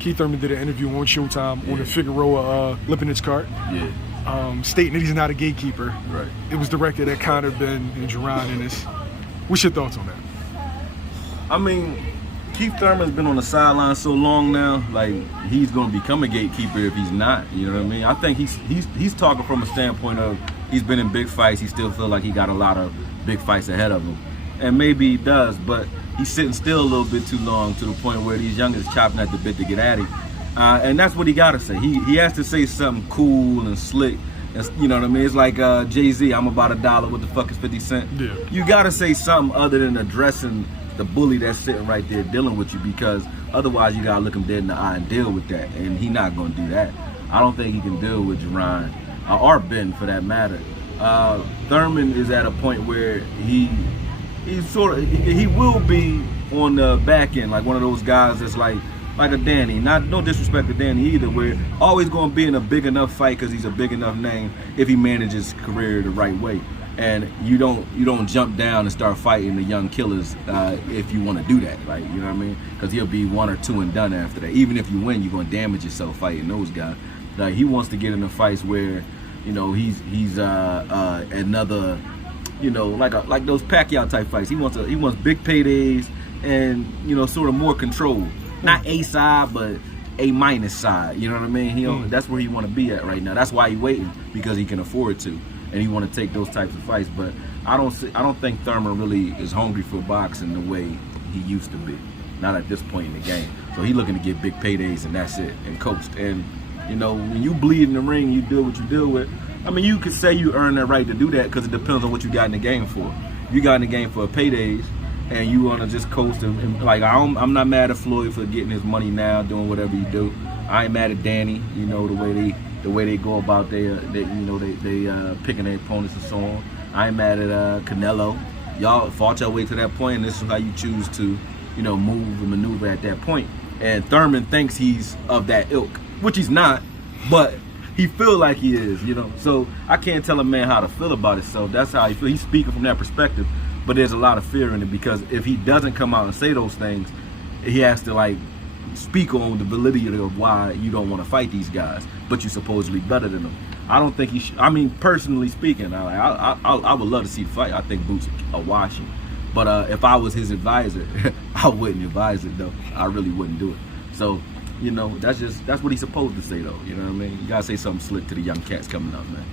Keith Thurman did an interview on Showtime on the Figueroa Lipinets card. Stating that he's not a gatekeeper. Right. It was directed at Conor, Benn, and Jaron Ennis. What's your thoughts on that? I mean, Keith Thurman's been on the sideline so long now, like he's going to become a gatekeeper if he's not. You know what I mean? I think he's talking from a standpoint of he's been in big fights. He still feels like he got a lot of big fights ahead of him, and maybe he does, but he's sitting still a little bit too long to the point where these youngers chopping at the bit to get at him. And that's what he got to say. He has to say something cool and slick. You know what I mean? It's like Jay-Z, I'm about $1. What the fuck is 50 cents? Yeah. You got to say something other than addressing the bully that's sitting right there dealing with you, because otherwise you got to look him dead in the eye and deal with that. And he's not going to do that. I don't think he can deal with Jaron or Benn for that matter. Thurman is at a point where he will be on the back end, like one of those guys that's like a Danny. No disrespect to Danny either. We're always going to be in a big enough fight because he's a big enough name if he manages his career the right way. And you don't jump down and start fighting the young killers if you want to do that, like, you know what I mean? Because he'll be 1 or 2 and done after that. Even if you win, you're going to damage yourself fighting those guys. Like, he wants to get in the fights where, you know, he's another, you know, like those Pacquiao type fights. He wants big paydays and, you know, sort of more control. Not A side, but A minus side. You know what I mean? That's where he want to be at right now. That's why he waiting, because he can afford to, and he want to take those types of fights. But I don't think Thurman really is hungry for boxing the way he used to be. Not at this point in the game. So he looking to get big paydays and that's it, and coast. And you know, when you bleed in the ring, you deal what you deal with. I mean, you could say you earn that right to do that because it depends on what you got in the game for. If you got in the game for paydays, and you want to just coast and like I'm not mad at Floyd for getting his money now, doing whatever you do. I ain't mad at Danny, you know, the way they go about they picking their opponents and so on. I ain't mad at Canelo. Y'all fought your way to that point, and this is how you choose to, you know, move and maneuver at that point. And Thurman thinks he's of that ilk, which he's not, but he feel like he is, you know. So I can't tell a man how to feel about himself. That's how he feel. He's speaking from that perspective. But there's a lot of fear in it, because if he doesn't come out and say those things, he has to like speak on the validity of why you don't want to fight these guys, but you're supposedly better than them. I don't think he should. I mean, personally speaking, I would love to see the fight. I think Boots are washing. But if I was his advisor, I wouldn't advise it though. I really wouldn't do it. So, you know, that's what he's supposed to say though. You know what I mean? You gotta say something slick to the young cats coming up, man.